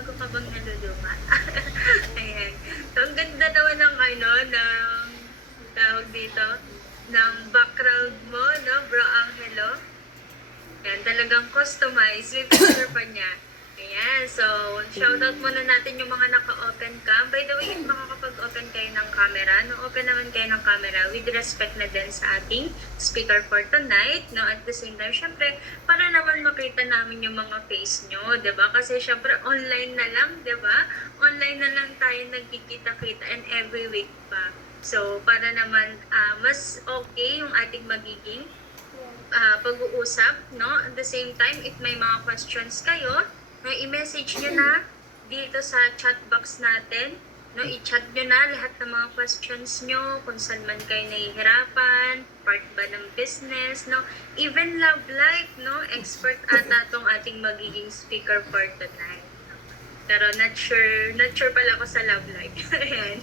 bago ka bang naluluma? Ayan. So, ang ganda naman ng ng tawag dito, ng background mo, no, bro Angelo. Yan, talagang customized with picture pa niya. Ayan, so, shoutout muna natin yung mga naka-open cam. By the way, if makakapag-open kayo ng camera, no, open naman kayo ng camera with respect na din sa ating speaker for tonight, no, at the same time, syempre, para naman makita namin yung mga face nyo, diba? Kasi syempre, online na lang, diba? Online na lang tayo nagkikita-kita and every week pa. So, para naman mas okay yung ating magiging pag-uusap, no? At the same time, if may mga questions kayo, no, i-message nyo na dito sa chat box natin. No, i-chat nyo na lahat ng mga questions nyo, kung saan man kayo nahihirapan, part ba ng business, no? Even love life, no? Expert ata tong ating magiging speaker for tonight. Pero not sure pala ako sa love life. Ayan.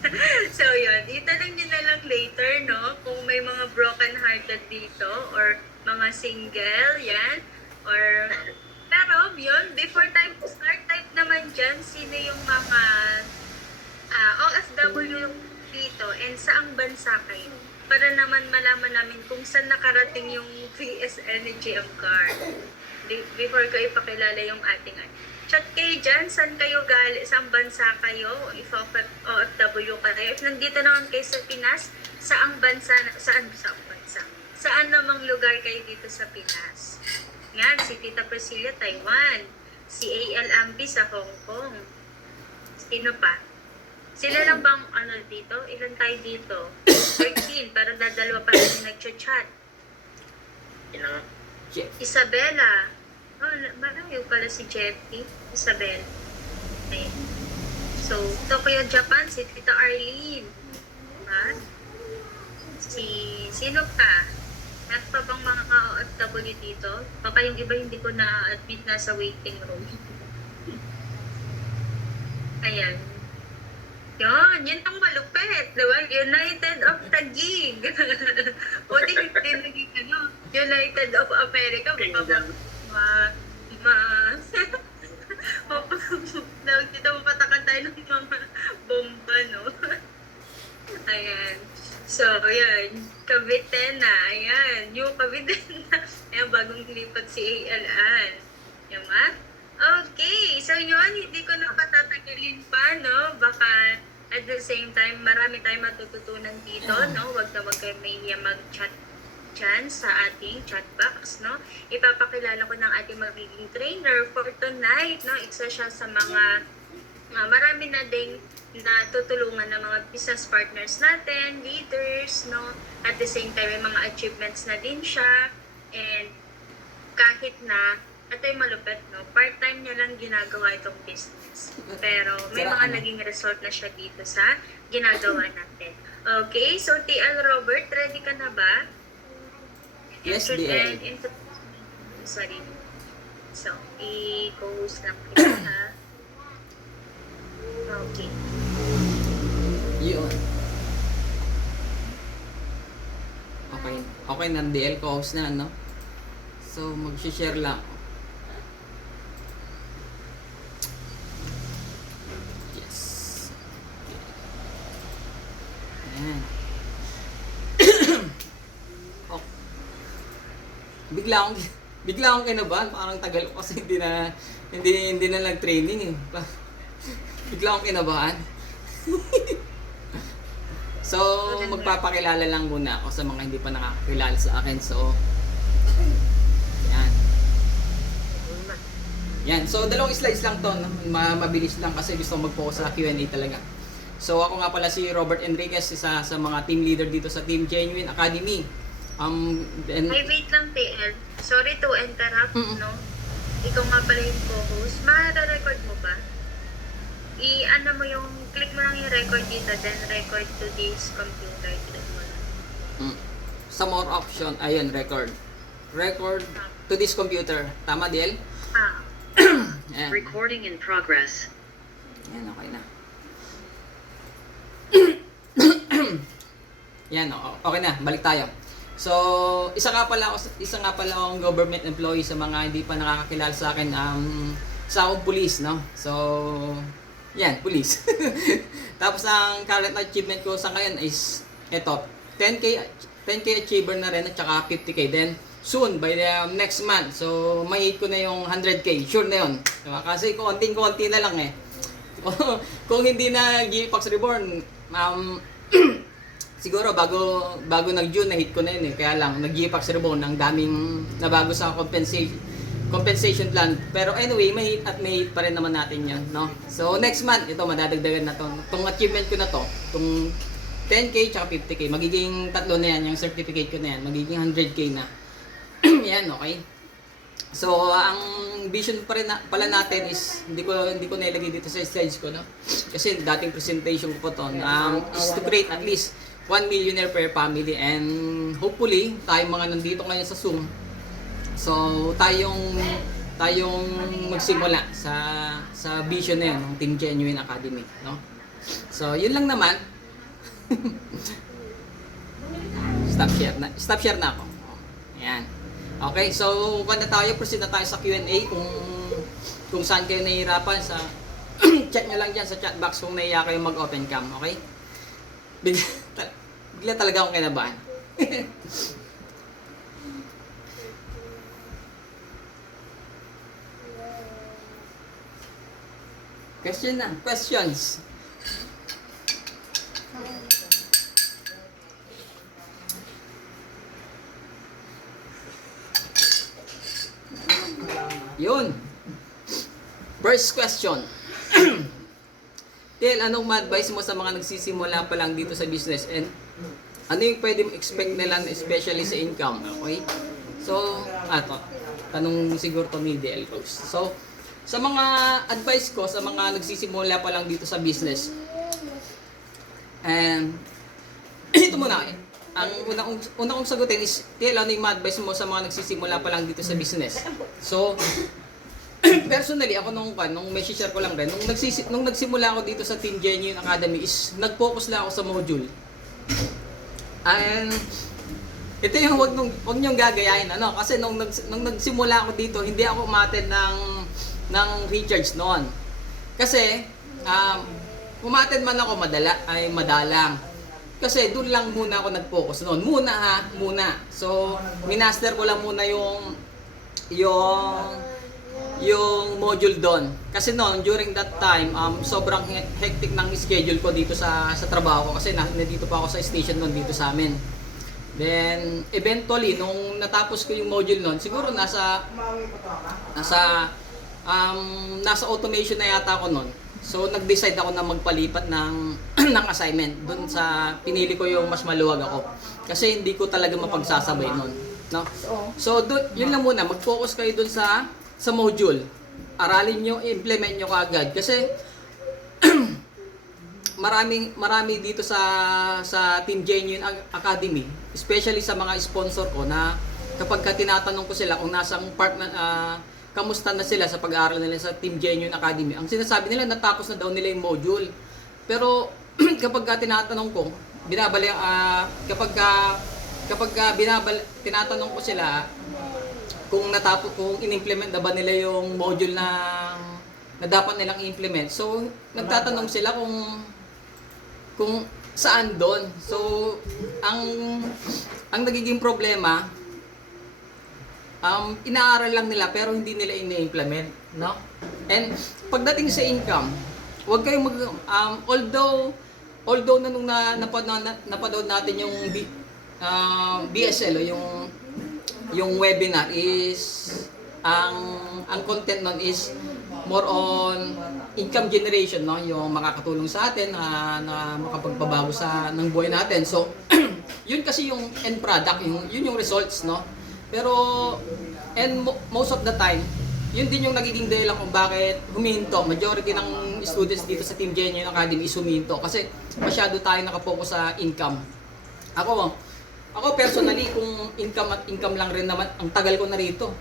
So, yun. Itanong nyo na lang later, no? Kung may mga broken-hearted dito or mga single, yan. Or, pero, yun, before time to start, type naman dyan, sino yung mga OFW dito and saang bansa kayo. Para naman malaman namin kung saan nakarating yung VS Energy of card. Before ko ipakilala yung ating chat kayo dyan, saan kayo galing, saan bansa kayo, if OFW kayo. If nandito naman kayo sa Pinas, saan bansa, saan namang lugar kayo dito sa Pinas. Yan, si Tita Priscilla, Taiwan. Si AL Ambi sa Hong Kong. Sino pa? Sila lang bang dito? Ilan tayo dito? 13, para dadalawa pa rin nag-chat. Isabella. Oh, marami pala si Jeffy. Isabel. Okay. So, Tokyo, Japan, si Tita Arlene. Ha? Sino pa? Meron pa bang mga OFW dito? Baka yung iba hindi ko na-admit na sa waiting room. Ayan. Yun ang malupit, diba? United of Taguig. O di naging United of America. Dito mapatakan tayo ng mga bomba, no? Ayan. So, ayan. Cavite na. Ayan. Yung Cavite na. Ayan, bagong lipat si ALN. Yan ba? Okay. So, yun. Hindi ko na patatagalin pa, no? Baka at the same time, marami tayong matututunan dito, no? Huwag na huwag kayo mahihiya mag-chat dyan sa ating chat box, no? Ipapakilala ko ng ating magiging trainer for tonight, no? Isa siya sa mga marami na ding natutulungan ng mga business partners natin, leaders, no? At the same time, may mga achievements na din siya. And kahit na, ito yung malupit, no? Part-time niya lang ginagawa itong business. Pero may mga naging result na siya dito sa ginagawa natin. Okay, so TL Robert, ready ka na ba? Yes, DL. Sorry. So, i-co-host lang kita, ha? Okay. Yun. Okay na, DL, co-host na, no? So, mag-share lang. Yes. Ayan. Oh. Bigla akong kinabahan. Parang tagal ko kasi hindi na nag-training eh. Bigla akong kinabahan. So, magpapakilala lang muna ako sa mga hindi pa nakakakilala sa akin. So, yan. So, dalawang slides lang to. No? Mabilis lang kasi gusto ko mag-focus sa Q&A talaga. So, ako nga pala si Robert Enriquez, isa sa mga team leader dito sa Team Genuine Academy. Ay, wait lang, TL. Sorry to interrupt, no? Ikaw nga pala yung co-host. Ma-record mo ba? I-ano mo yung, click mo lang yung record dito, then record to this computer. Click mo lang. Sa more option, ayun, record. Record to this computer. Tama, Diel? Ayan. Recording in progress. Yan, okay na. Yan, okay na. Balik tayo. So, isa nga pala akong government employee sa mga hindi pa nakakakilala sa akin. Isa akong police, no? So, yan, police. Tapos ang current achievement ko sa ngayon is ito, 10K achiever na rin at saka 50K. Then, soon, by the next month, so may hit ko na yung 100K. Sure na yun. Diba? Kasi konting-konti na lang eh. Kung hindi na G-Pax Reborn, siguro bago nag-June, na-hit ko na yun eh. Kaya lang, nag-G-Pax Reborn, ang daming nabago sa compensation plan. Pero anyway, may hit pa rin naman natin yun, no? So, next month, ito, madadagdagan na to. Itong achievement ko na to, itong 10K tsaka 50K, magiging tatlo na yan, yung certificate ko na yan, magiging 100K na. Yan, okay? So, ang vision pa rin pala natin is, hindi ko nailagay dito sa slides ko, no? Kasi dating presentation ko po to, is to create at least 1 millionaire per family, and hopefully, tayong mga nandito ngayon sa Zoom, so tayong magsimula sa vision na yun ng Team Genuine Academy, no? So, yun lang naman. Stop share na ako. Ayan. Okay, so kung tayo, proceed na tayo sa Q&A. Kung saan kayo nahihirapan, chat nyo lang dyan sa chat box kung nahiya kayo mag-open cam, okay? Bigla talaga akong kinabahan. Questions. Yun. First question. Tel, anong ma-advise mo sa mga nagsisimula pa lang dito sa business, and ano yung pwede mo expect nila, especially sa income? Okay? So, tanong siguro to ni DL Coach. So, sa mga advice ko sa mga nagsisimula pa lang dito sa business, ito muna eh. Ang una kong sagutin is, Tel, ano yung ma-advise mo sa mga nagsisimula pa lang dito sa business? So, personally, ako nung may share ko lang rin, nung nagsimula ako dito sa Team Genuine Academy is, nag-focus lang ako sa module. And, ito yung wag nyong gagayahin, ano? Kasi nung nagsimula ako dito, hindi ako umattend ng recharge noon. Kasi, umattend man ako madalang. Kasi doon lang muna ako nag-focus noon. Muna. So, minaster ko lang muna yung module doon. Kasi noon, during that time, sobrang hectic ng schedule ko dito sa trabaho ko. Kasi nandito pa ako sa station noon dito sa amin. Then, eventually, nung natapos ko yung module noon, siguro nasa automation na yata ako noon. So, nag-decide ako na magpalipat ng ng assignment. Doon sa pinili ko yung mas maluwag ako. Kasi hindi ko talaga mapagsasabay noon, no? So, yun lang muna, mag-focus kayo doon sa module. Aralin nyo, implement nyo kaagad. Kasi marami dito sa Team Genuine Academy, especially sa mga sponsor ko, na kapag tinatanong ko sila kung nasang part na kamusta na sila sa pag-aaral nila sa Team Genuine Academy, ang sinasabi nila, natapos na daw nila yung module. Pero kapag tinatanong ko, tinatanong ko sila kung in-implement na ba nila yung module na dapat nilang i-implement. So, nagtatanong sila kung saan doon. So, ang nagiging problema, inaaral lang nila pero hindi nila ini-implement, no? And pagdating sa income, huwag kayong although nung napanood natin yung BSL o yung webinar is ang content nun is more on income generation, no? Yung makakatulong sa atin na makapagpabago ng buhay natin. So, yun kasi yung end product, yun yung results, no? Pero, most of the time, yun din yung nagiging dahilan kung bakit humihinto. Majority ng students dito sa Team Genuine Academy is humihinto kasi masyado tayo nakapokus sa income. Ako personally, kung income lang rin naman, ang tagal ko na rito.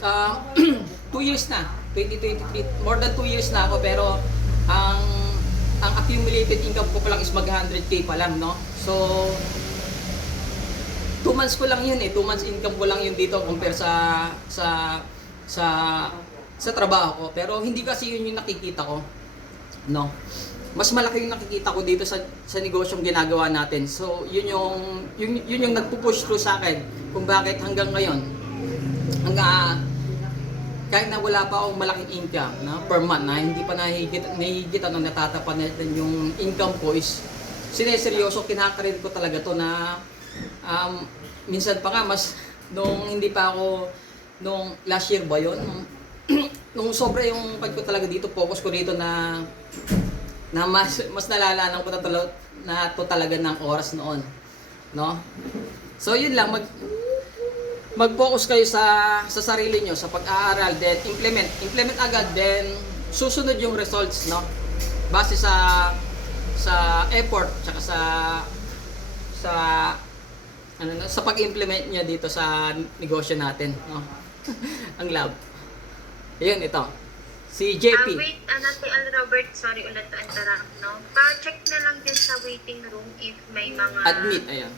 2 years na, 2023, more than 2 years na ako, pero ang accumulated income ko pa lang is mag 100K pa lang, no? So, 2 months ko lang yun 2 months income ko lang yun dito compare sa sa trabaho ko. Pero hindi kasi yun yung nakikita ko, no? Mas malaki yung nakikita ko dito sa negosyong ginagawa natin. So, yun yung nagpo-push through sa akin kung bakit hanggang ngayon, kahit na wala pa akong malaking income na per month, na hindi pa nahihigit natatapan natin yung income ko, is sineseryoso, kinakarir ko talaga to na minsan pa nga mas nung hindi pa ako, nung last year ba yun, nung sobra yung pag ko talaga dito, focus ko dito na mas nalalanan ko na to talaga ng oras noon, no? So yun lang, mag-focus kayo sa sarili nyo, sa pag-aaral, then implement agad, then susunod yung results, no? Base sa effort, tsaka sa pag-implement niya dito sa negosyo natin, no? Ang love. Ayun, ito. Si JP. Wait, Ate Al Robert, sorry ulit to interrupt, no? Pa-check na lang din sa waiting room if may mga... Admit, ayan.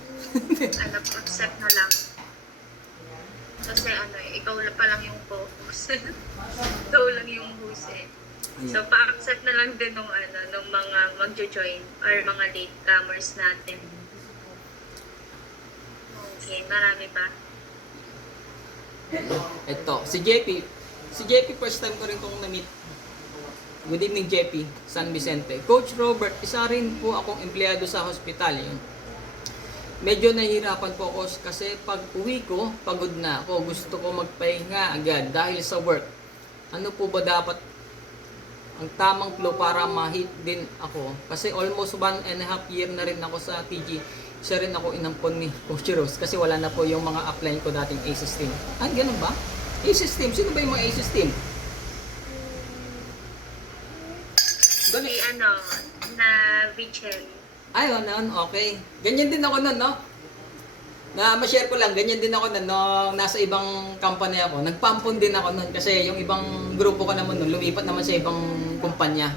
accept na lang. Kasi ikaw pa lang yung focus. Ikaw lang yung host eh. So, pa-accept na lang din nung mga magjo-join or mga latecomers natin. Okay, marami pa. Ito, si JP. Si JP, first time ko rin itong na-meet. Good evening, JP. San Vicente. Coach Robert, isa rin po akong empleyado sa hospital. Yun. Medyo nahihirapan po ako kasi pag uwi ko, pagod na ako. Gusto ko magpahinga agad dahil sa work. Ano po ba dapat ang tamang flow para ma-hit din ako? Kasi almost 1.5 year na rin ako sa TG. Isa rin ako inampon ni Coach Rose kasi wala na po yung mga upline ko dating ACES team. Ah, ganun ba? ACES team? Sino ba yung mga ACES team? Si na Vichel. Ay, nun, okay. Ganyan din ako nun, no? Na ma-share ko lang, ganyan din ako nun, nung nasa ibang company ako. Nagpampon din ako nun kasi yung ibang grupo ko naman nun, lumipat naman sa ibang kumpanya.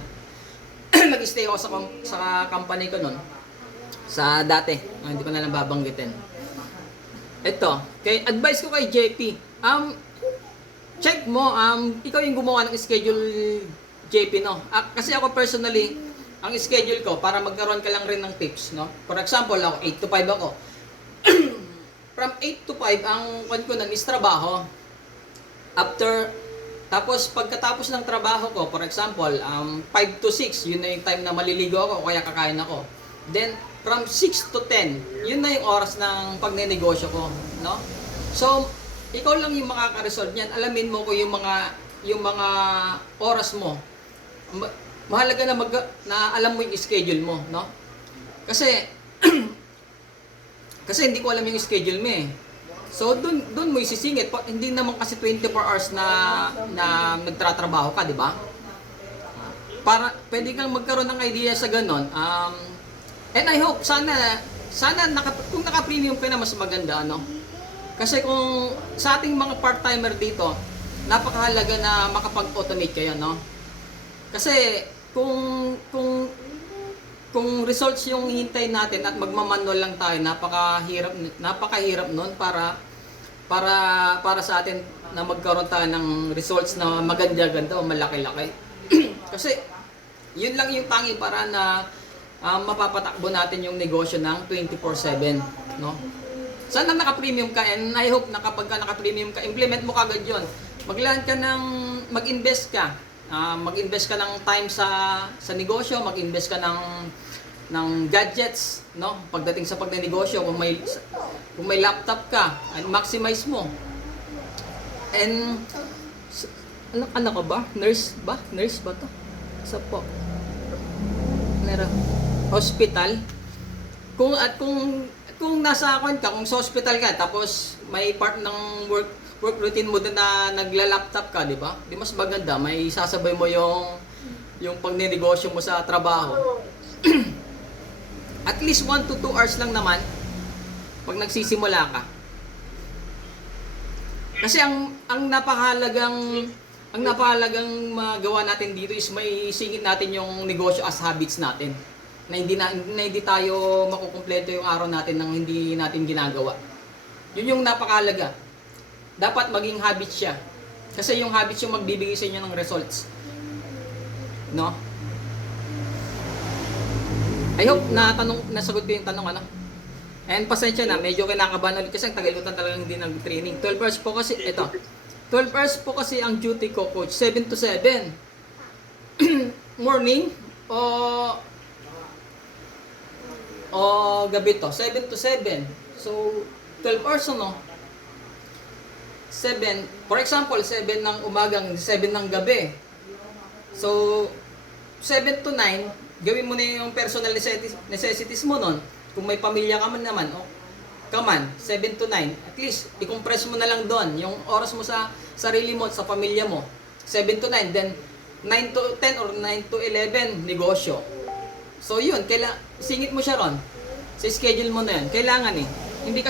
Nag-stay ako sa company ko nun. Sa dati, hindi ko na lang babanggitin. Ito, advice ko kay JP. Check mo, ikaw yung gumawa ng schedule, JP, no? Kasi ako personally, ang schedule ko, para magkaroon ka lang rin ng tips, no? For example, ako, 8 to 5 ako. From 8 to 5, ang kwan ko nun is trabaho. Tapos pagkatapos ng trabaho ko, for example, 5 to 6, yun na yung time na maliligo ako, o kaya kakain ako. Then, from 6 to 10, yun na yung oras ng pagnenegosyo ko, no? So, ikaw lang yung makaka-resolve niyan. Alamin mo ko yung mga oras mo. Mahalaga na alam mo yung schedule mo, no? Kasi kasi hindi ko alam yung schedule mo eh. So doon mo isisingit. Hindi naman kasi 24 hours na nagtatrabaho ka, di ba? Para pwede kang magkaroon ng idea sa ganun. And I hope sana kung naka-premium ka na, mas maganda, ano? Kasi kung sa ating mga part-timer dito, napakahalaga na makapag-automate kayo, no? Kasi kung results yung hintay natin at magmamanual lang tayo, napakahirap nun para sa atin na magkaroon tayo ng results na maganda-ganda o malaki-laki. Kasi yun lang yung tangi para na mapapatakbo natin yung negosyo ng 24/7, no? Sana naka-premium ka, and I hope na kapag ka naka-premium ka, implement mo kagad yun. Mag-invest ka ng time sa negosyo, mag-invest ka ng gadgets, no? Pagdating sa pagnenegosyo, kung may laptop ka, maximize mo. And ano ka ba? Nurse ba? Nurse ba to? Sa po. Hospital. Kung nasa kung sa hospital ka, tapos may part ng work routine mo doon na nagla-laptop ka, di ba? Di mas maganda, may sasabay mo yung pagnenegosyo mo sa trabaho. At least 1 to 2 hours lang naman pag nagsisimula ka. Kasi ang napakahalagang magawa natin dito is may singit natin yung negosyo as habits natin. Na hindi tayo makukumpleto yung araw natin nang hindi natin ginagawa. Yun yung napakahalaga. Dapat maging habit siya. Kasi yung habits yung magbibigay sa inyo ng results. No? I hope nasagot ko yung tanong, ano? And pasensya na, medyo kinakabahan ulit kasi ang tagal ko talagang hindi nag-training. 12 hours po kasi, ito. 12 hours po kasi ang duty ko, coach. 7 to 7. Morning o gabi to. 7 to 7. So, 12 hours, ano? 7, for example, 7 ng umagang, 7 ng gabi. So, 7 to 9, gawin mo na yung personal necessities mo nun. Kung may pamilya ka man naman, come on, 7 to 9, at least, i-compress mo na lang doon, yung oras mo sa sarili mo, sa pamilya mo. 7 to 9, then 9 to 10 or 9 to 11, negosyo. So yun, singit mo siya ron. Sa schedule mo na yan. Kailangan eh. Hindi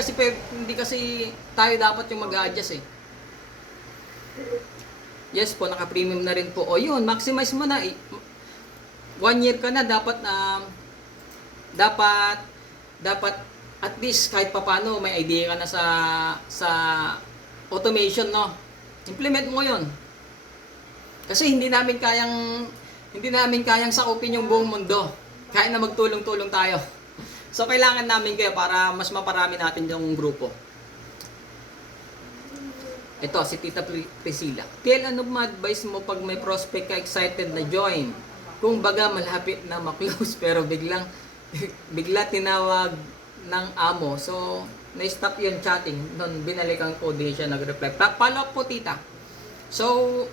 kasi tayo dapat yung mag-a-adjust eh. Yes po, naka-premium na rin po. O yun, maximize mo na. 1 year ka na, dapat at least kahit papano may idea ka na sa automation, no? Implement mo 'yon. Kasi hindi namin kayang sakupin yung buong mundo. Kaya na magtulong-tulong tayo. So kailangan namin kayo para mas maparami natin yung grupo. Ito si Tita Priscilla. Kel, ano ma-advise mo pag may prospect ka excited na join? Kung baga malapit na ma-close pero bigla tinawag ng amo. So, na-stop yung chatting. Doon, binalikan ko, di siya nag-reply. Follow up po, tita. So,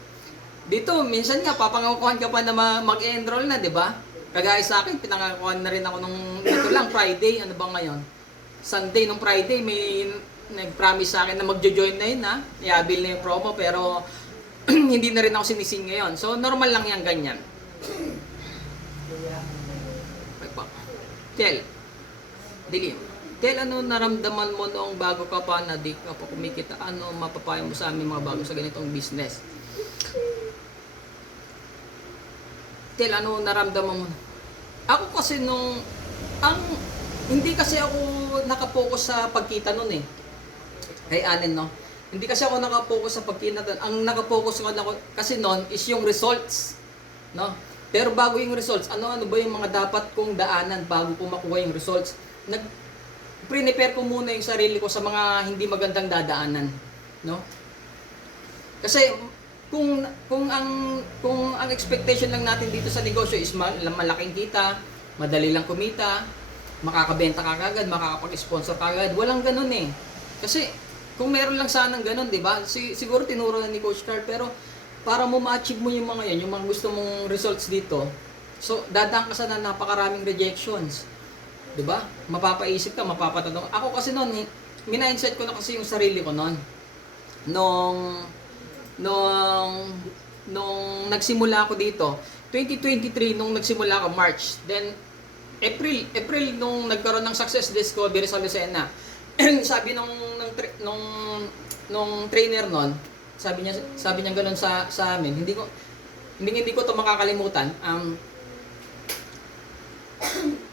dito, minsan nga, papangakuhan ka pa na mag-enroll na, di ba? Kagaya sa akin, pinangakuhan na rin ako ito lang, Friday. Ano ba ngayon? Sunday, nung Friday, may nag-promise sa akin na magjo-join na yun, ha? I-avail na yung promo, pero hindi na rin ako sinising ngayon. So, normal lang yan, ganyan. Tel, ano naramdaman mo noong bago ka pa na di ka pa kumikita? Ano mapapayo mo sa amin mga bago sa ganitong business? Tel, ano naramdaman mo? Ako kasi hindi kasi ako nakapokus sa pagkita noon eh. Kay Anen, no? Hindi kasi ako nakapokus sa pagkita doon. Ang nakapokus ko kasi noon is yung results, no? Pero bago yung results, ano ba yung mga dapat kong daanan bago ko makuha yung results? Prepare ko muna yung sarili ko sa mga hindi magandang dadaanan, no? Kasi kung ang expectation lang natin dito sa negosyo is malaking kita, madali lang kumita, makakabenta ka kagad, makakapag-sponsor ka kagad, walang ganun eh. Kasi kung meron lang sanang ganun, 'di ba? Siguro tinuro na ni Coach Carl, pero para mo ma-achieve mo yung mga yan, yung mga gusto mong results dito, so dadaan ka sa napakaraming rejections. 'Di ba? Mapapaisip ka, mapapatanong. Ako kasi noon, mindset ko na kasi yung sarili ko noon. Nung nagsimula ako dito, 2023 nung nagsimula ako March, then April nung nagkaroon ng Success Discovery sa Lucena. Sabi nung trainer noon, sabi niya ganoon sa amin, hindi ko to makakalimutan.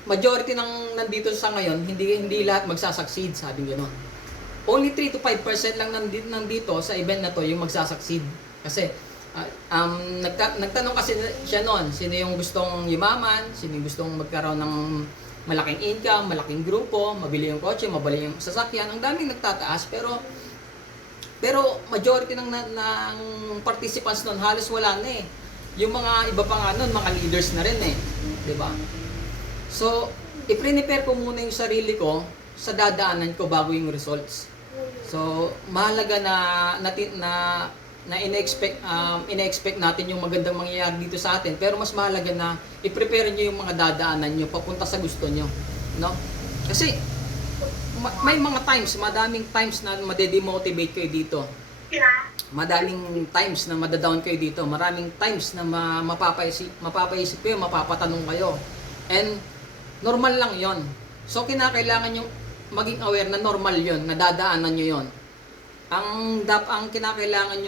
Majority ng nandito sa ngayon, hindi lahat magsasucceed, sabi ganoon. Only 3 to 5% lang nandito sa event na to yung magsasucceed. Kasi nagtanong kasi siya noon, sino yung gustong yumaman, sino yung gustong magkaroon ng malaking income, malaking grupo, mabili yung kotse, mabili yung sasakyan. Ang daming nagtataas, pero majority ng participants noon halos wala na eh. Yung mga iba pa nga noon, mga leaders na rin eh, 'di ba? So, i-prepare ko muna yung sarili ko sa dadaanan ko bago yung results. So, mahalaga na ina-expect natin yung magandang mangyayari dito sa atin, pero mas mahalaga na i-prepare niyo yung mga dadaanan niyo papunta sa gusto niyo, no? Kasi may mga times, madaming times na made-demotivate kayo dito. Madaming times na madadown kayo dito. Maraming times na mapapaisip kayo, mapapatanong kayo. And normal lang 'yon. So kinakailangan yung maging aware na normal 'yon, na dadaanan niyo 'yon. Ang kinakailangan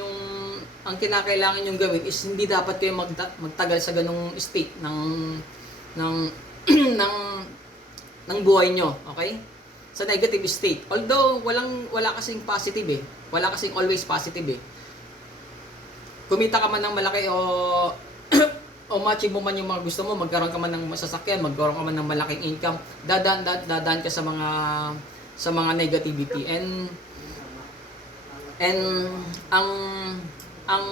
yung gawin is hindi dapat kayo magtagal sa ganung state ng buhay nyo, okay? Sa negative state. Although wala kasing positive eh. Wala kasing always positive eh. kumita ka man ng malaki o o ma-achieve mo man yung mga gusto mo, magkaroon ka man ng masasakyan, magkaroon ka man ng malaking income, dadaan ka sa mga negativity. And ang ang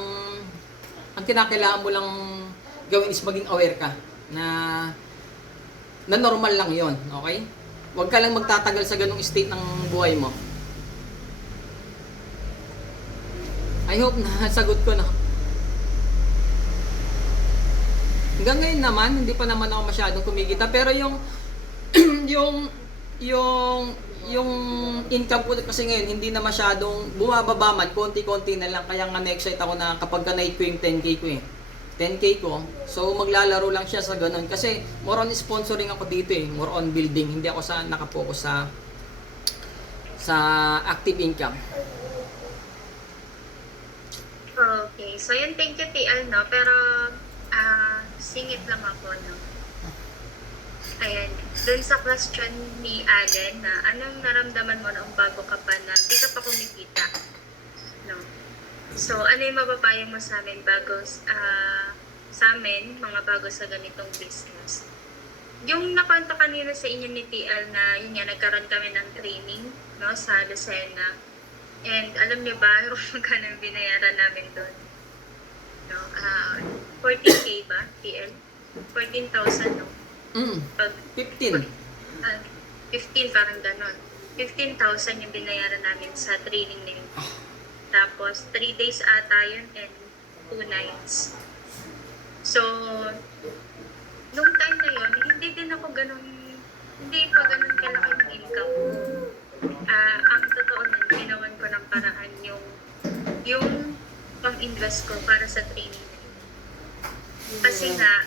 ang kinakailangan mo lang gawin is maging aware ka na normal lang 'yon, okay? Huwag ka lang magtatagal sa ganung state ng buhay mo. I hope na sagot ko na. Hanggang ngayon naman, hindi pa naman ako masyadong kumikita, pero yung yung income ko kasi ngayon hindi na masyadong bumababa man, konti-konti na lang, kaya nga na-excite ako na kapag na-hit ko yung 10k ko 10k ko, so maglalaro lang siya sa ganun, kasi more on sponsoring ako dito more on building, hindi ako nakapokus sa active income. Okay, so yun, thank you TL, no? Pero, singit lang ako, no? Ayan, dun sa question ni Allen na anong naramdaman mo noong bago ka pa na di ka pa kumikita, no? So, ano yung mapapayo mo sa amin sa amin, mga bago sa ganitong business? Yung nakwento kanina sa inyo ni TL na yun nga, nagkaroon kami ng training, no, sa Lucena. And alam niyo ba kung magkano binayaran namin doon? No, 14k ba, TL? 14,000, no? 15. 15, parang ganon. 15,000 yung binayaran namin sa training na yun. Tapos, 3 days ata yun and 2 nights. So, nung time na yun, hindi pa ganun kalaki yung income. Ang totoo nun, ginawan ko ng paraan yung pang-invest ko para sa training na yun. Kasi nga,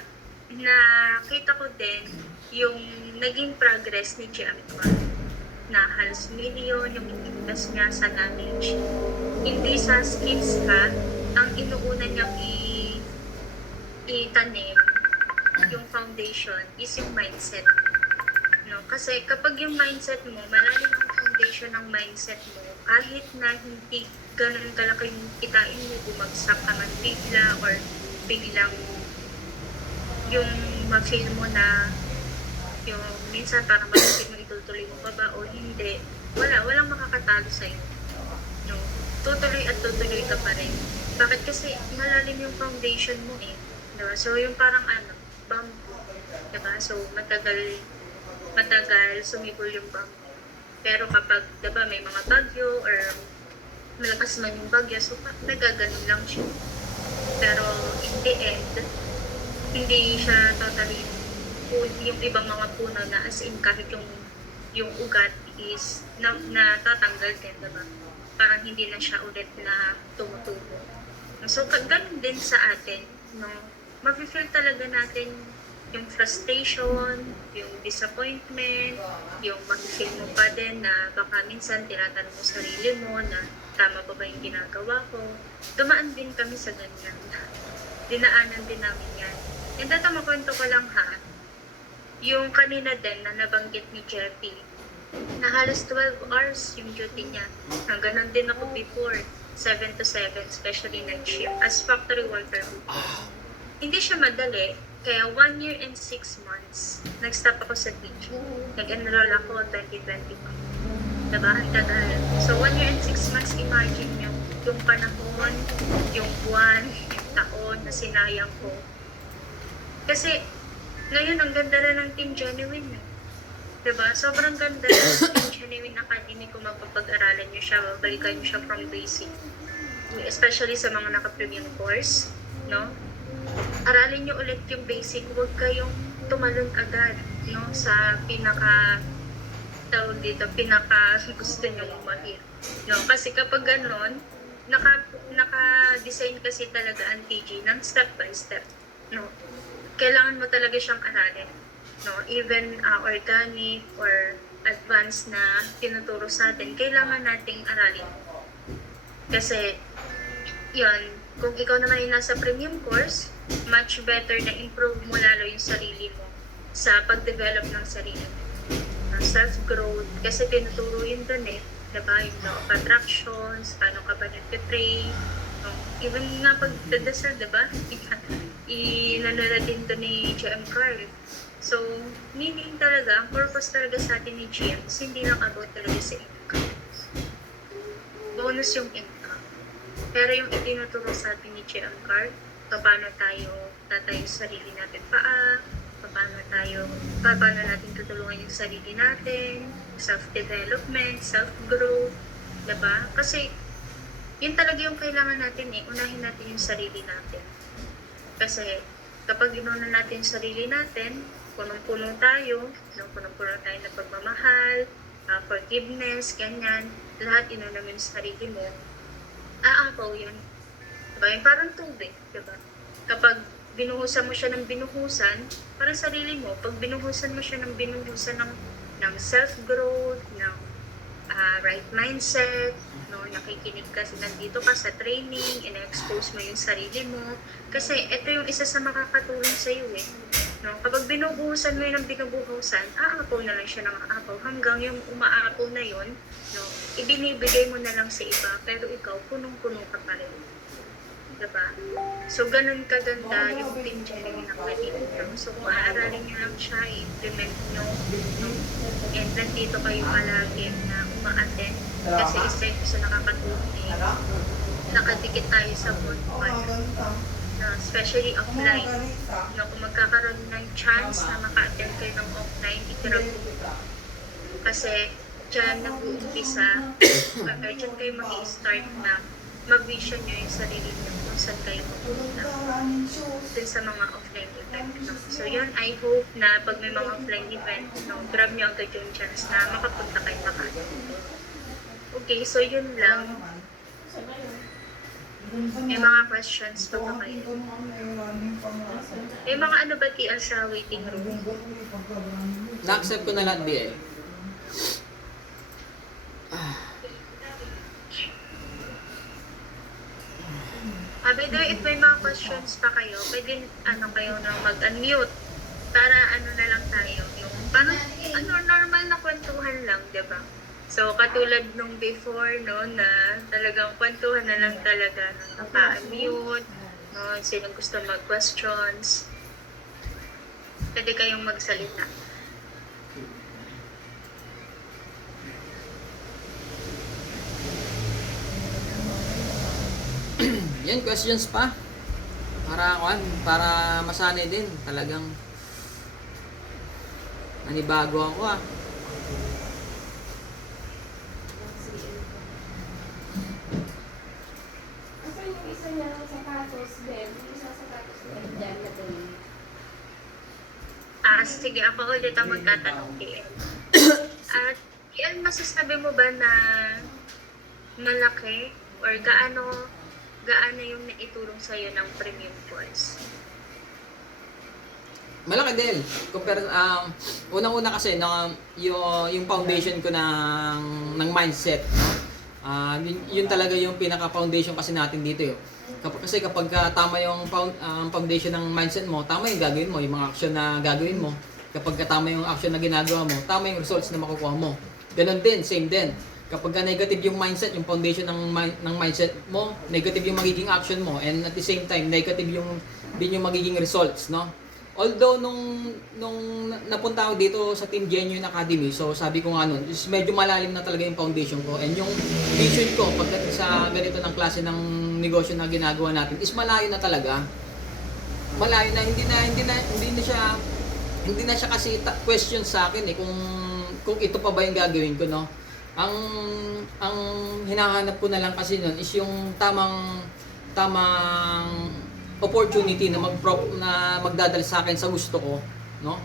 nakita ko din yung naging progress ni Gianco na halos million yung invest niya sa knowledge. Hindi sa skills ka, ang inuuna niyang itanim yung foundation is yung mindset. No? Kasi kapag yung mindset mo, malalim ang foundation ng mindset mo, kahit na hindi ganun kalaki yung kitain mo, bumagsak ka man bigla or biglang yung ma-feel mo na yung minsan parang mag-feel mo itutuloy mo pa ba o hindi, walang makakatalo sa'yo. No? Tutuloy at tutuloy ka pa rin. Bakit? Kasi malalim yung foundation mo diba? So yung parang bamboo, diba? So matagal sumibol yung bamboo. Pero kapag diba may mga bagyo or malakas man yung bagyo, so nagaganon lang siya. Pero in the end, hindi siya totally yung ibang mga puno na as in kahit yung ugat is natatanggal din, diba? Parang hindi na siya ulit na tumutubo. So, ganun din sa atin, no? Mafe-feel talaga natin yung frustration, yung disappointment, yung mafe-feel mo pa din na baka minsan tinatanong mo sarili mo na tama ba yung ginagawa ko. Dumaan din kami sa ganyan. Dinaanan din namin yan. And dito makwento ko lang yung kanina din na nabanggit ni Jeffy, na halos 12 hours yung duty niya. Ganon din ako before, 7 to 7, especially night shift, as factory worker. Hindi siya madali, kaya 1 year and 6 months, nag-stop ako sa teaching. Nag-enroll ako 2021. Diba? Ang tagal. So 1 year and 6 months, imagine nyo, yung panahon, yung buwan, yung taon na sinayang ko. Kasi, ngayon, ang ganda na ng Team Genuine. Diba? Sobrang ganda ng Team Genuine Academy kung mapapag-aralan nyo siya, babalikan nyo siya from basic. Especially sa mga naka-premium course, no? Aralin nyo ulit yung basic, huwag kayong tumalon agad, no? Sa pinaka gusto nyo mahir. No? Kasi kapag ganon, naka-design kasi talaga ang TG ng step by step, no? Kailangan mo talaga siyang aralin, no? Even organic or advanced na tinuturo sa atin, kailangan nating aralin. Kasi, yun, kung ikaw naman yung nasa premium course, much better na improve mo lalo yung sarili mo sa pag-develop ng sarili mo. Self-growth, kasi tinuturo yun dun diba? Yung law of attractions, paano ka ba nag-pray, Even nga pagdadasal, diba? Inano natin to ni GM Carl. So, meaning talaga, ang purpose talaga sa atin ni GM is hindi lang about talaga sa income. Bonus yung income. Pero yung itinuturo sa atin ni GM Carl, paano tayo tatayo sa sarili natin paano natin tutulungan yung sarili natin, self-development, self-growth, diba? Kasi, yun talaga yung kailangan natin unahin natin yung sarili natin. Kasi, kapag inuna natin yung sarili natin, punong-puno tayo ng pagmamahal, forgiveness, ganyan, lahat inuna mo yung sarili mo, aapaw yun. Diba? Yung parang tubig, diba? Kapag binuhusan mo siya ng binuhusan, para sarili mo, pag binuhusan mo siya ng binuhusan ng self-growth, ng right mindset, no, nakikinig ka, nandito ka sa training, ina-expose mo yung sarili mo, kasi ito yung isa sa makakatulong sa iyo no, kapag binubuhusan mo yun ng binubuhusan, aapaw na lang siya ng aapaw, hanggang yung umaapaw na yun, no, ibinibigay mo na lang sa iba, pero ikaw, punong-puno ka pa rin. Diba? So, ganun kaganda yung Team Jerry na kanina. So, kung aaralin nyo lang siya, i-implement nyo, no? And nandito kayo palagi na uma-attend. Kasi isa ito sa nakakatulong nakadikit tayo sa bonfire. No, especially offline. No, kung magkakaroon ng chance na maka-attend kayo ng offline, i-grab mo. Kasi, dyan nag-uumpisa, dyan kayo mag-i-start na mag-vision nyo yung sarili nyo kung saan kayo mapunta dun sa mga offline event. No? So yun, I hope na pag may mga offline event, no, grab nyo agad yung chance na makapunta kayo maka-attend. Okay, so yun lang. May mga questions pa ba kayo? May mga ano ba TL sa waiting room? Na-accept ko na lahat, BL. By the way, if may mga questions pa kayo, pwede kayo na mag-unmute para na lang tayo. Yung parang normal na kwentuhan lang, di ba? So, katulad nung before, no, na talagang kwentuhan na lang talaga, naka-unmute, no, sino gusto mag-questions, pwede kayong magsalita. Yan, questions pa. Para masanay din. Talagang nanibago ako Asan yung isa niya ng sapatos, Ben? Yung isa sapatos na dyan na din. Sige, ako ulit ang magtatanong, KL. At KL, masasabi mo ba na malaki or gaano yung naitulong sa'yo ng premium course? Malaki din. Unang-una kasi yung foundation ko ng mindset, no? Yun talaga yung pinaka-foundation kasi natin dito yun. Kasi kapag tama yung foundation ng mindset mo, tama yung gagawin mo, yung mga action na gagawin mo. Kapag tama yung action na ginagawa mo, tama yung results na makukuha mo. Ganon din, same din. Kapag negative yung mindset, yung foundation ng mindset mo, negative yung magiging action mo, and at the same time, negative din yung magiging results, no? Although nung napunta ako dito sa Team Genuine Academy, so sabi ko nga nun, is medyo malalim na talaga yung foundation ko, and yung vision ko pagdating sa ganito ng klase ng negosyo na ginagawa natin is malayo na talaga. Malayo na, hindi na siya kasi question sa akin kung ito pa ba yung gagawin ko, no? Ang hinahanap ko na lang kasi nun is yung tamang opportunity na magdadala sa akin sa gusto ko, no?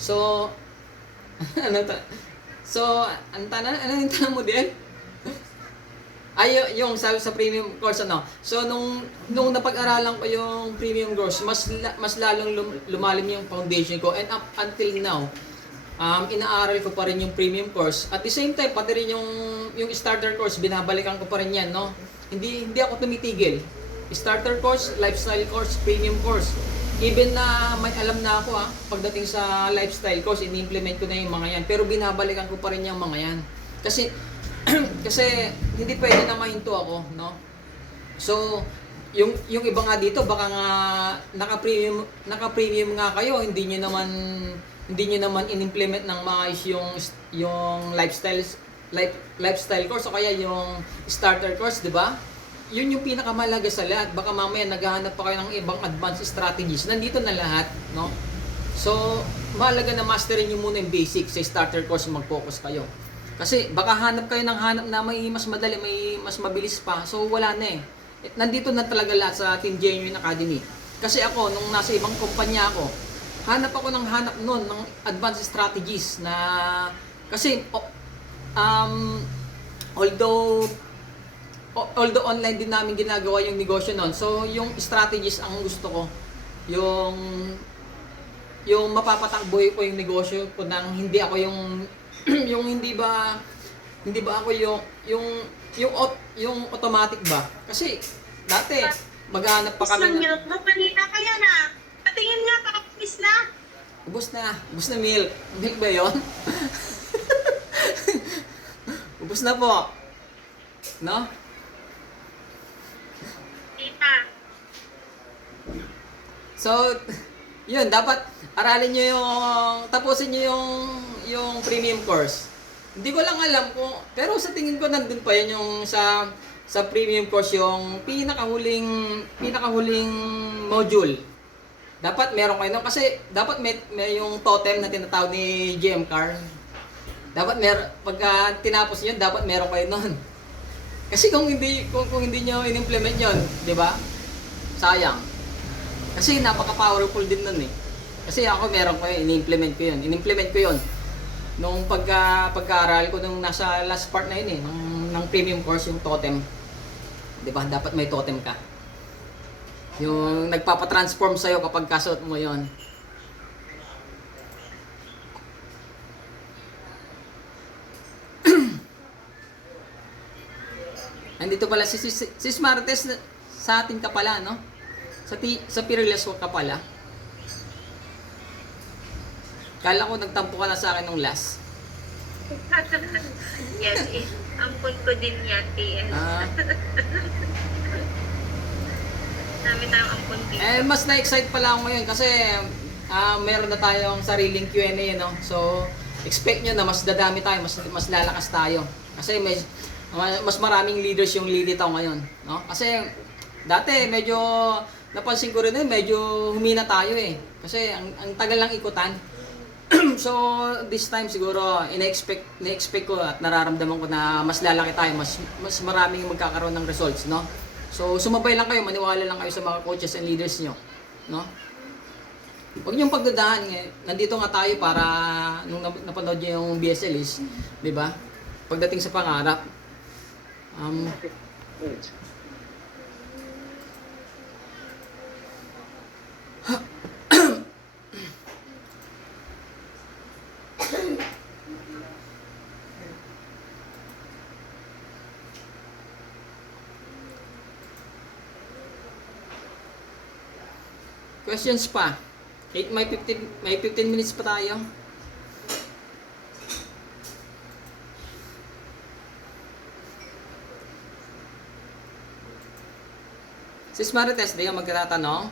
So ano yung tanong mo din? Yung sabi sa premium course, ano? So nung napag-aralan ko yung premium course, mas lalong lumalim yung foundation ko, and up until now inaaral ko pa rin yung premium course. At the same time, pati rin yung starter course, binabalikan ko pa rin yan, no? Hindi ako tumitigil. Starter course, lifestyle course, premium course. Even na may alam na ako pagdating sa lifestyle course, ini-implement ko na yung mga yan. Pero binabalikan ko pa rin yung mga yan. Kasi hindi pwede na mahinto ako, no? So, yung iba nga dito baka nga naka-premium nga kayo, hindi niyo naman in-implement ng maayos yung lifestyle course o kaya yung starter course, 'di ba? Yun yung pinakamahalaga sa lahat. Baka mamaya naghahanap pa kayo ng ibang advanced strategies. Nandito na lahat, no? So, mahalaga na masterin niyo muna yung basics sa starter course, mag-focus kayo. Kasi baka hanap kayo ng hanap na may mas madali, may mas mabilis pa. So, wala na eh. Nandito na talaga lahat sa Team Genuine Academy. Kasi ako, nung nasa ibang kumpanya ako, hanap ako ng hanap noon ng advanced strategies na kasi although online din namin ginagawa yung negosyo noon. So, yung strategies ang gusto ko, yung mapapatakboy ko yung negosyo ko nang hindi ako yung yung hindi ba ako yung automatic ba? Kasi dati maghanap pa kami Isang milk mo, kanina kaya na. Patingin nga, pakapis na. Ubus na milk. Milk ba yun? Ubus na po. No? Tita. So, yun, dapat aralin nyo tapusin nyo yung premium course. Hindi ko lang alam kung, pero sa tingin ko nandun pa yun yung sa premium course yung pinakahuling module. Dapat meron kayo nun, kasi dapat may yung totem na tinatawag ni GM Carl. Dapat pagka tinapos yun, dapat meron kayo nun. Kasi kung hindi nyo in-implement yun, di ba? Sayang. Kasi napaka-powerful din nun eh. Kasi ako meron ko yun, in-implement ko yun. Nung pagka-aral ko nung nasa last part na yun eh, ng premium course yung totem. Di ba? Dapat may totem ka. Yung nagpapatransform sa'yo kapag kasuot mo yon. Andito pala si Martes, sa atin ka pala, no? Sa Peerless ka pala. Kala ko nagtampo ka na sa akin nung last. Yes, ampun ko din yan, TS. Dami tayong ampun din. Mas na-excite pala ako ngayon kasi meron na tayong sariling Q&A, no? So, expect nyo na mas dadami tayo, mas lalakas tayo. Kasi mas maraming leaders yung lilitaw ngayon, no? Kasi dati medyo napansin ko rin medyo humina tayo eh. Kasi ang tagal lang ikutan. So, this time siguro ina-expect ko at nararamdaman ko na mas lalaki tayo, mas maraming magkakaroon ng results, no? So, sumabay lang kayo, maniwala lang kayo sa mga coaches and leaders nyo, no? Huwag niyong pagdadahan, nandito nga tayo para nung napanood niyo yung BSL is, 'di ba? Pagdating sa pangarap, questions pa. May 15 minutes pa tayo. Sis Marites, di ka magtatanong?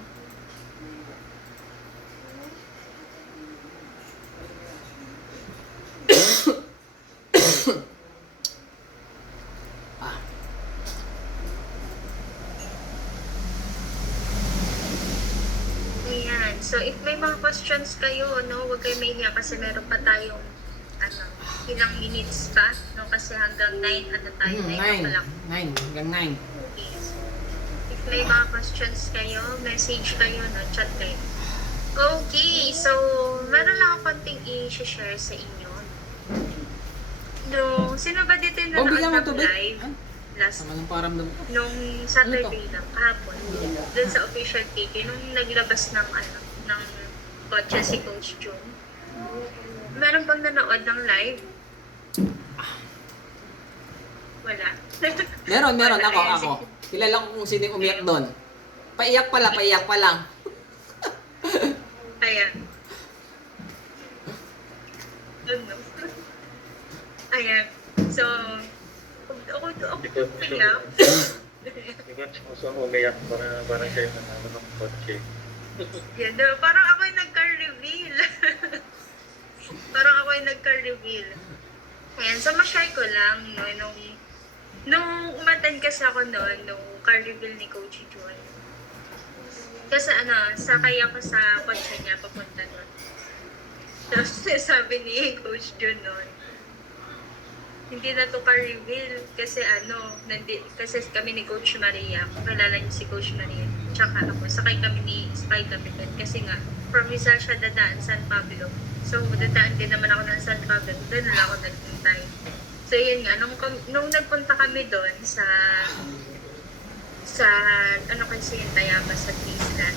Ayan. So, if may mga questions kayo, no, huwag kayo mahiya kasi meron pa tayong ilang minutes pa, no, kasi hanggang 9, tayo, 9 pa lang. 9, hanggang 9. Okay. So, if may mga questions kayo, message kayo, no, chat kayo. Okay, so, meron lang ako konting i-share sa inyo. No, sino ba dito yung nanood ng live? Last Sama ng paramdam. nung Saturday lang, kahapon, dun sa official KK, nung naglabas ng kotse si Coach Jung. Meron bang nanood ng live? Wala. Meron Wala. ako. Kilala ko kung sino yung umiyak doon. Paiyak pa lang. Ayan. Dun, no? Ayan. So, ako paiyak. nga siya umiyak, parang siya yung nanalo ng kotse. Yan, diba? Parang ako yung nagka-reveal. Parang ako yung nagka-reveal. Ayan, so ma-share ko lang, no, nung umattend kasi ako noon, nung car reveal ni Coach John. Kasi sakay ako sa kotse niya papunta doon. Tapos sabi ni Coach John noon, hindi na to car reveal kasi kasi kami ni Coach Maria, kung kilala niyo si Coach Maria, tsaka ako, sakay kami doon kasi nga, from Rizal siya dadaan San Pablo. So, dadaan din naman ako ng San Pablo, doon na ako nagpuntay. So, yun nga, nung nagpunta kami doon sa kasi yung Tayabas sa Tislan.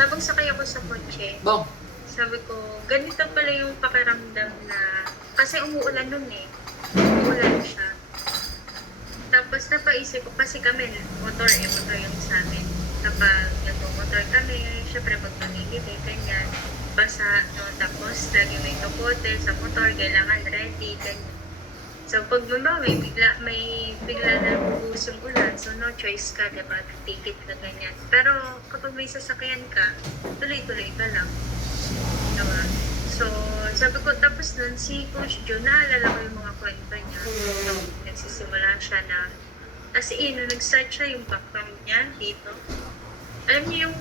Habang sakay ako sa kotse, Bong, sabi ko, ganito pala yung pakiramdam na, kasi umuulan nun eh. Umuulan siya. Tapos napaisip ko, kasi kami, motor yung sa amin. Kapag nagmo-motor kami, syempre pag mamimili, ganyan, basa, no? Tapos lagi may tukote sa motor, kailangan ready, ganyan. So pag may bigla na buhos yung ulan, so no choice ka, diba? Ticket ka, ganyan. Pero kapag may sasakyan ka, tuloy-tuloy ka lang. Diba? So, sabi ko, tapos nun, si Coach Joe, naalala ko yung mga kwento niya. So, nagsisimula siya na, as in, nag-start siya yung background niya dito. Alam niyo yung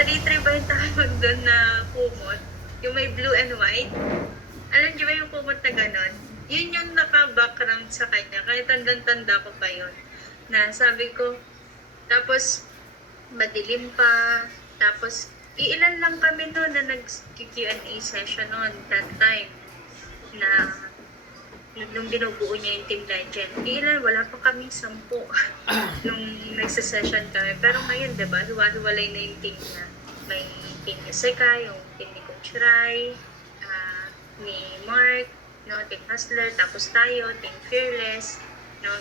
3-3 ba yung tawag doon na kumot? Yung may blue and white? Alam niyo ba yung kumot na ganon? Yun yung naka-background sa kanya. Kaya tandang-tanda ko pa yun. Na sabi ko, tapos madilim pa, tapos iilan lang kami noon na nag-Q&A session noon that time na nung binubuo niya yung Team Legend. Iilan, wala pa kaming 10 nung nagsa-session kami. Pero ngayon, diba, hiwa-hiwalay na yung team na may team ni Seka, yung team ni Coach Rai, ni Mark, no, Team Hustler, tapos tayo, Team Fearless, no.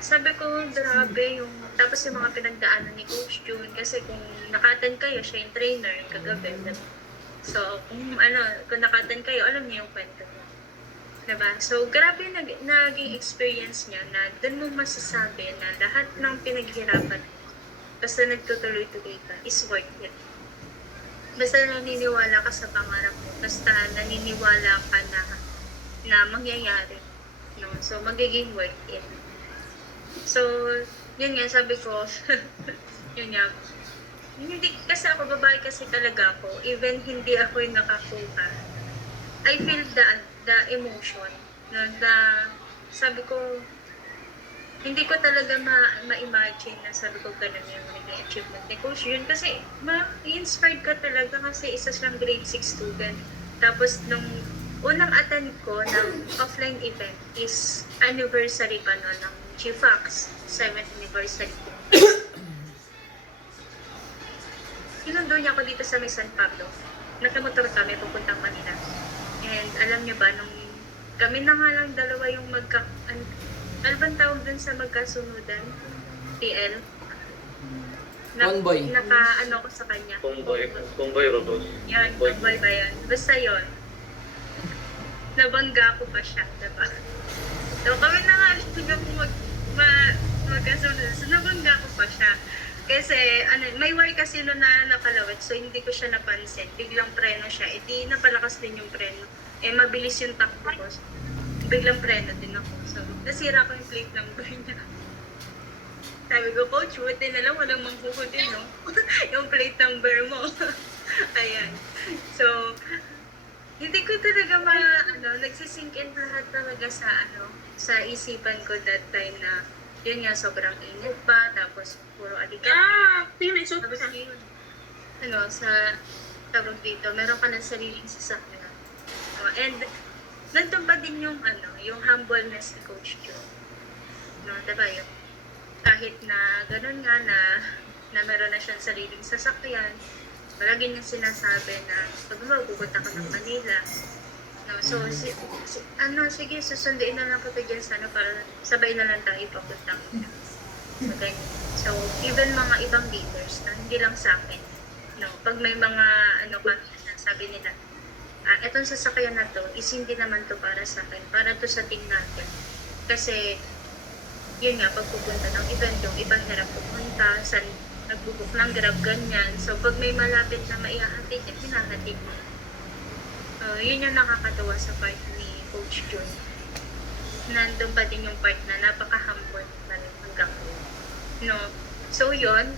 Sabi ko, grabe yung, tapos yung mga pinagdaanan ni Coach June, kasi kung naka-attend kayo, siya yung trainer, yung kagabi, diba? So, kung naka-attend kayo, alam niyo yung kwento niya. Diba? So, grabe yung naging experience niya na doon mo masasabi na lahat ng pinaghirapan mo, basta nagtutuloy-tuloy ka, is worth it. Basta naniniwala ka sa pangarap mo, basta naniniwala ka na mangyayari. No? So, magiging worth it. So, yun nga, sabi ko, yun nga, hindi, kasi ako, babae kasi talaga ako, even hindi ako yung nakakuha, I feel the emotion, no, na, sabi ko, hindi ko talaga ma-imagine na sabi ko ganun yung magiging achievement ni Coach yun, kasi ma-inspired ka talaga kasi isa siyang grade 6 student. Tapos, nung unang attend ko ng offline event is anniversary pa no, ng GFAX, 7th anniversary. Sinundo niya ako dito sa may San Pablo. Nakamotor kami, pupuntang Manila. And alam niyo ba, nung kami na nga lang dalawa yung ano bang tawag dun sa magkasunudan? PL? Convoy. Naka-ano ko sa kanya. Convoy Robos. Yan, convoy ba yan? Basta yun. Nabangga ko pa siya, diba? So kami na nga lang magkasunod. So nabangga ko pa siya. Kasi may wire kasi no na nakalawit, so hindi ko siya napansin. Biglang preno siya, di napalakas din yung preno. Mabilis yung takbo ko. Biglang preno din ako. So, nasira ko yung plate number niya. Sabi ko, Coach, buti na lang walang mangkukutin, no? Yung plate number mo. Ayan. So, hindi ko talaga nagsisink in lahat talaga sa isipan ko that time na, yun nga, sobrang init pa, tapos puro alikati. Tapos yun, tawag dito, meron ka ng sariling sasakyan. And, nandun pa din yung humbleness ni Coach Joe. No, diba yun? Kahit na ganun nga na meron na siyang sariling sasakyan, palagi niyang sinasabi na pag pupunta ka ng Manila. No, so, sige, susunduin na lang ko ito dyan sana para sabay na lang tayo papunta mo. So, ganyan. So, even mga ibang leaders na hindi lang sa akin, no, pag may mga sabi nila, etong sasakyan na to is hindi naman to para sa akin, para to sa team natin. Kasi yun nga, pag pupunta ng event, yung ibang hirap pupunta, sa nagbubuk ng Grab, ganyan. So, pag may malapit na maihahatid, hinahatid mo. Yun yung nakakatawa sa part ni Coach Jun. Nandun pa din yung part na napaka-humble pa rin hanggang ngayon. No? So, yun,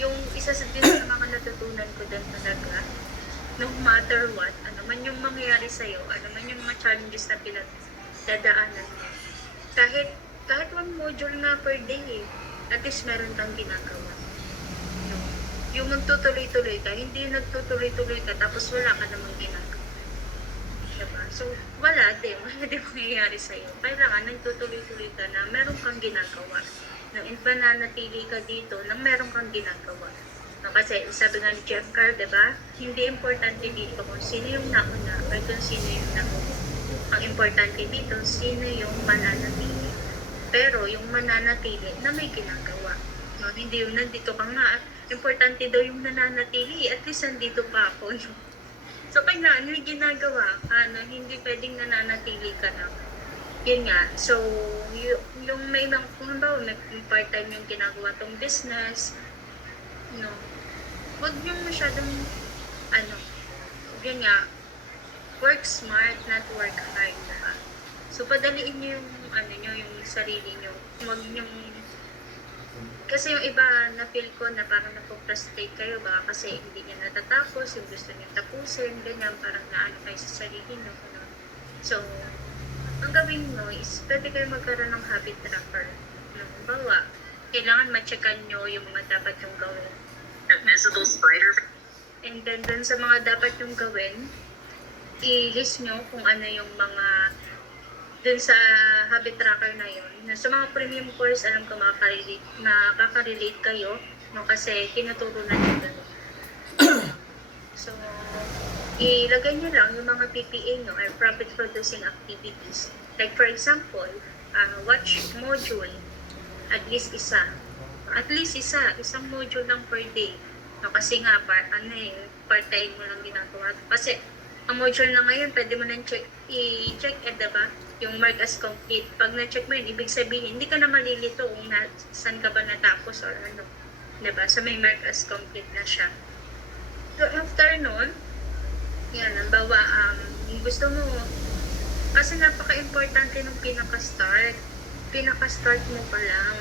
yung isa sa din sa mga natutunan ko din talaga, no matter what, ano man yung mangyayari sa'yo, ano man yung mga challenges na pinagdadaanan mo, kahit one module nga per day, at least meron kang ginagawa. No? Yung magtutuloy-tuloy ka, hindi nagtutuloy-tuloy ka, tapos wala ka namang ginagawa. Diba? So, wala din mangyayari sa'yo. Kailangan nagtutuloy-tuloy ka na meron kang ginagawa. Nang nananatili ka dito nang meron kang ginagawa. No, kasi sabi nga ni Jeff Carr, diba? Hindi importante dito kung sino yung nauna o kung sino yung nauna. Ang importante dito, sino yung mananatili. Pero yung mananatili na may ginagawa. No, hindi yung nandito ka nga. Importante daw yung nananatili. At least nandito pa ako. No? So, kailangan may ginagawa ka. No? Hindi pwedeng nananatili ka na. Yun nga. So, yung may mga, kung halimbawa, may part-time yung ginagawa tong business, no, huwag yung masyadong, yun nga, work smart, not work hard, diba? So, padaliin nyo yung sarili nyo. Huwag yung, kasi yung iba, na-feel ko na parang na-procrastinate kayo, baka kasi hindi nyo natatapos, yung gusto nyo tapusin, ganyan, parang naano kayo sa sarili nyo, no? So, ang gawin mo is, pwede kayo magkaroon ng habit tracker. Bawa, kailangan ma-checkan nyo yung mga dapat yung gawin. Invisible spider. And then, dun sa mga dapat yung gawin, i-list nyo kung ano yung mga dun sa habit tracker na yun. Sa mga premium course, alam ko makaka-relate kayo, no? Kasi tinuturo na nyo dun. So, ilagay nyo lang yung mga PPA nyo or profit producing activities. Like for example, watch module, at least isa. At least isang module lang per day. No, kasi nga, part-time mo lang ginagawa. Kasi, ang module na ngayon, pwede mo nang i-check, diba? Yung mark as complete. Pag na-check mo yun, ibig sabihin, hindi ka na malilito kung saan ka ba natapos or ano. Diba? So, may mark as complete na siya. So, after nun, yan, halimbawa, gusto mo, kasi napaka-importante ng pinaka-start mo pa lang.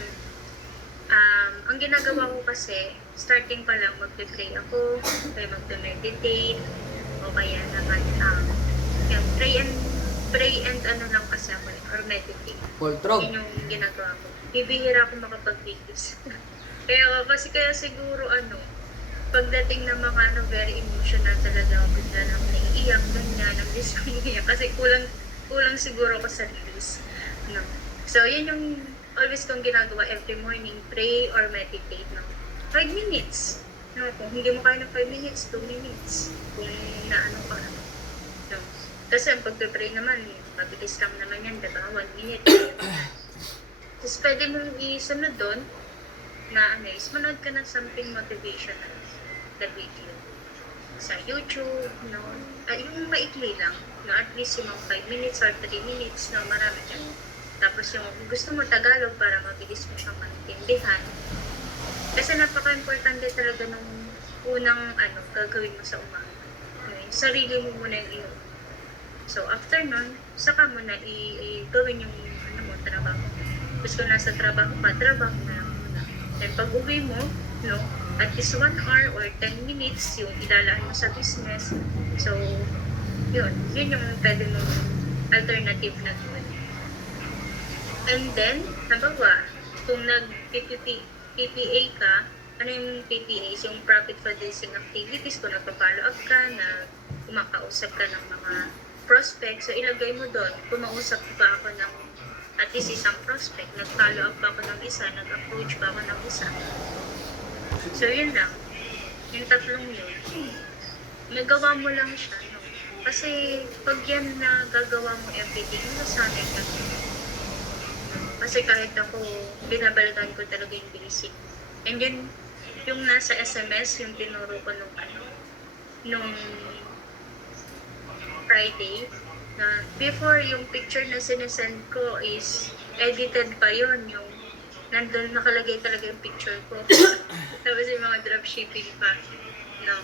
Ang ginagawa ko kasi, starting pa lang, magpe-pray ako, kaya magpe-meditate, o kaya naman, yung pray and ano lang kasi ako, or meditate. Voltron. Yun yung ginagawa ko. Bibihira ako makapag-videos. kaya siguro, pagdating ng mga very emotional talaga, bigla lang naiiyak, ganyan, ang gusto mo iyak. Kasi kulang siguro ako sa release. No? So, yun yung always kong ginagawa every morning, pray or meditate. No? 5 minutes. No? Kung hindi mo kaya ng 5 minutes, 2 minutes. Kung naano ka. No? Kasi ang pagpe-pray naman, mabilis lang naman yan, diba? 1 minute. Tapos pwede mong isunod doon na is manood ka ng something motivational na video sa YouTube, no? Yung maikli lang, no? At least yung 5 minutes or 3 minutes, no? Marami yan. Tapos yung gusto mo Tagalog para mabilis mo siyang maintindihan. Kasi napaka-importante talaga nung unang gagawin mo sa umaga. Okay? Sarili mo muna yung ino. So after nun, saka mo na gawin yung trabaho. Tapos kung nasa trabaho pa, trabaho na lang muna. Then pag uwi mo, no? At least 1 hour or 10 minutes yung ilalaan mo sa business. So, yun yung pwede mong alternative na gawin. And then, nabawa, kung nag-PPA ka, ano yung PPA? Yung profit producing activities, kung nagpa-follow up ka, na kumakausap ka ng mga prospects, so ilagay mo doon, kumausap ba ako ng at least isang prospect, nag-follow up ba ako ng isa, nag-approach ba ako ng isa. So, yun lang. Yung tatlong yun. Nagawa mo lang siya, no? Kasi, pag yan na gagawa mo everyday, masanay ka. Kasi kahit ako, binabalikan ko talaga yung basic. And then, yung nasa SMS, yung tinuro ko nung Friday, na before yung picture na sinesend ko is edited pa yon yung nandun nakalagay talaga yung picture ko. Tapos yung mga dropshipping pa. No.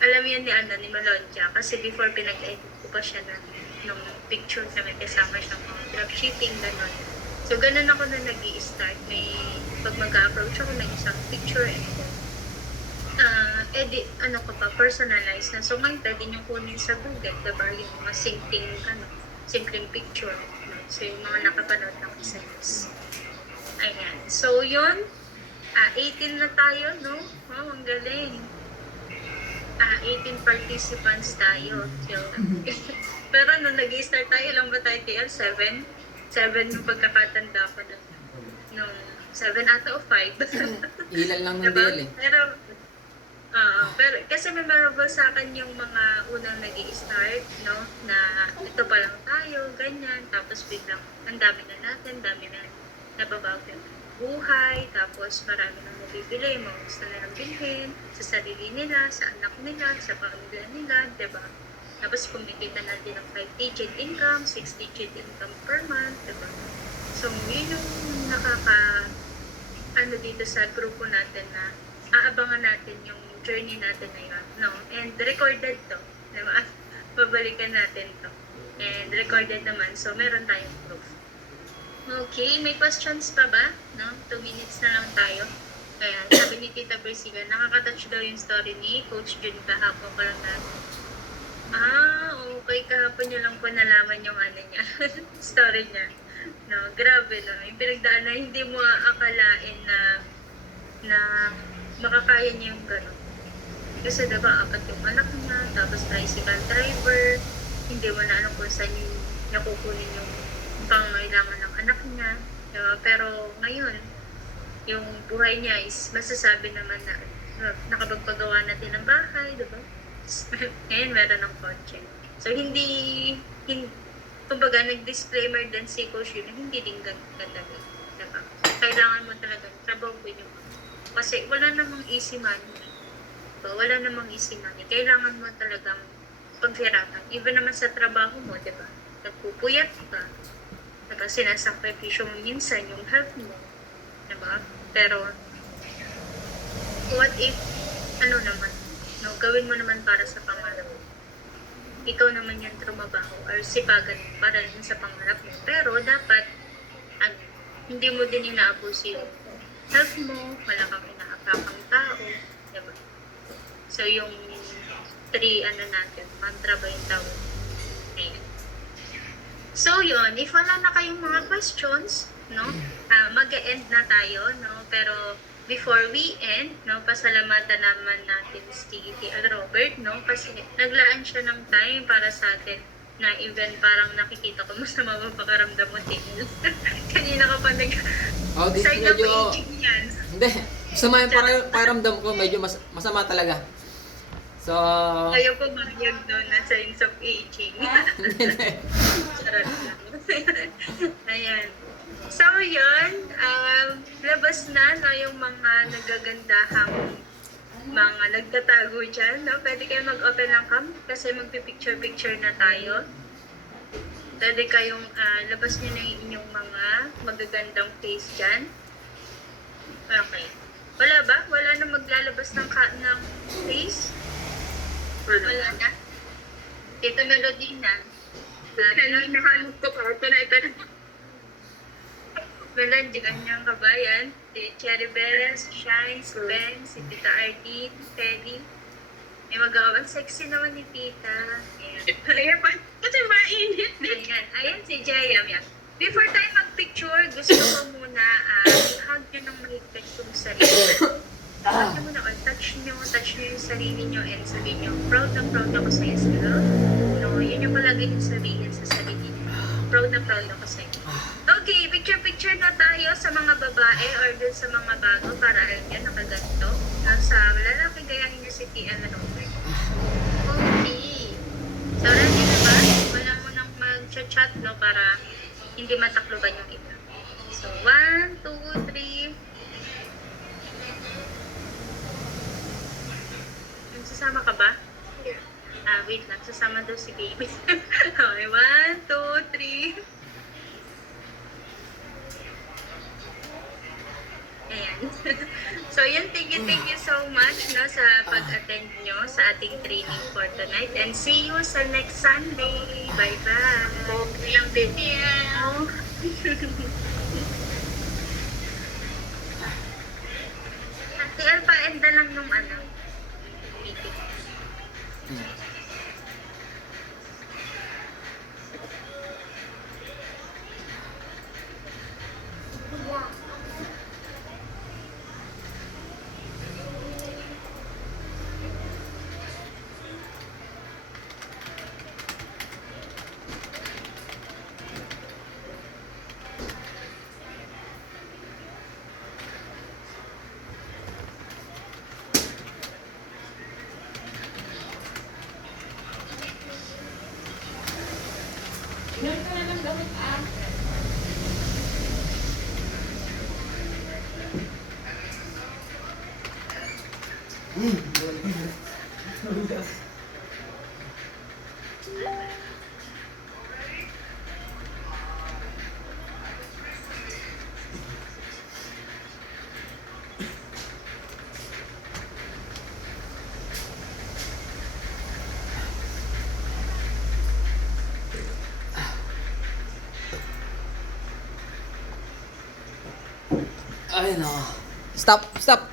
Alam yan ni Malonja. Kasi before pinag-edit ko pa siya nung picture na may kasama siyang mga dropshipping, gano'n. So, ganun ako na nag-i-start. Pag mag-approach ako, may isang picture and edit, personalize na. So, ngayon, pwede nyo kunin sa Google, diba? Yung mga simpleng picture. No? So, yung mga nakapanood ng SMS. Ayan. So, yun. 18 na tayo, no? Oh, ang galing. 18 participants tayo. So, pero nung nag-i-start tayo, lang ba tayo, TL? 7? 7 yung pagkakatanda ko na. Nung 7 ata o 5. Ilan lang ng Diba? DL eh. Pero kasi memorable sa akin yung mga unang nag-i-start, no? Na ito pa lang tayo, ganyan. Tapos biglang, ang dami na natin, dami na nababago yung buhay. Tapos marami nang nabibili, mga gusto na lang bilhin sa sarili nila, sa anak nila, sa pamilya nila, diba? Tapos kumikita natin ng 5-digit income, 6-digit income per month, diba? So, yun yung dito sa grupo natin na aabangan natin yung journey natin na yun, no? And recorded to, diba? Babalikan natin to. And recorded naman, so meron tayong proof. Okay, may questions pa ba? No? 2 minutes na lang tayo. Kaya sabi ni Tita Priscilla, nakaka-touch daw yung story ni Coach Jun kahapon ko lang na. Okay. Kahapon niya lang po nalaman yung niya, story niya. No, grabe no. Yung pinagdaan na hindi mo akalain na makakaya niya yung gano'n. Kasi diba, 4 yung anak niya, tapos tricycle driver, hindi mo na alam kung saan yung nakukunin yung pangailangan ng anak niya. Diba? Pero ngayon, yung buhay niya is masasabi naman na nakapagpagawa natin ng bahay, diba? Ngayon, meron ng kotse. So, kumbaga, nag-disclaimer din si Coach Yun, hindi din ganda. Diba? Kailangan mo talaga trabaho yung kasi wala namang easy money. Diba? Wala namang easy money. Kailangan mo talagang paghirapan. Even naman sa trabaho mo, diba? Nagpupuyat ka. Diba? Sinasakripisyo mo minsan yung health mo. Diba? Pero, what if, no, gawin mo naman para sa pangarap mo. Ikaw naman yung trumabaho or sipagan para rin sa pangarap mo. Pero, dapat, hindi mo din inaabuso yung health mo, wala kang inaapakang tao, diba? So, yung 3, natin, mantra ba yung tawag? Ayan. So, yun, if wala na kayong mga questions, no, mag-e-end na tayo, no, pero before we end, no, pasalamatan naman natin si TL Robert, no, kasi naglaan siya ng time para sa atin na event, parang nakikita ko mas na mapapakaramdam mo, TL. Kanina ka pa sign up aging yan. Hindi, masama yung pakiramdam ko, medyo masama talaga. So, Ayaw ko magyag doon na signs of aging. Charot lang. Ayan. So, yun. Labas na yung mga nagagandahang mga nagtatago dyan. No? Pwede kayo mag-open ng cam kasi magpipicture-picture na tayo. Pwede kayong labas nyo na yung inyong mga magagandang face dyan. Okay. Wala ba? Wala na maglalabas ng face? Wala na. Ito Melody na. Nahanap ko pa. Ito na. Wala, di kanyang kabayan. Si Cherry Beres, Shine, si Ben, si Tita Arlene, Teddy. May magawa. Sexy naman ni Tita. Ayan. Ayan pa. Kasi mainit. Ayan si Jayam. Yan. Before tayo mag-picture, gusto ko muna i-hug nyo ng mahigpit yung sarili. Hug nyo muna, touch nyo yung sarili nyo and sabihin nyo, proud ako sa'yo, sila. No, yun yung palagi nyo sabihin sa sarili nyo. Proud ako sa'yo. Okay, picture na tayo sa mga babae or dun sa mga bago para alam nyo, nakaganto. Sa lalaki, gayahin nyo si TL Robert. Okay. So, ready na ba? Wala mo nang mag-chat, no, para hindi matakloban yung iba. So, 1, 2, 3. Sasama ka ba? Wait lang. Sasama daw si baby. Okay, 1, 2, 3. So yun, thank you so much no, sa pag-attend nyo sa ating training for tonight. And see you sa next Sunday. Bye-bye. Ilang video. Ate El, pa-end na lang nung ano, meeting. Inom ka na ng gamot ah. Ay no. Stop, stop.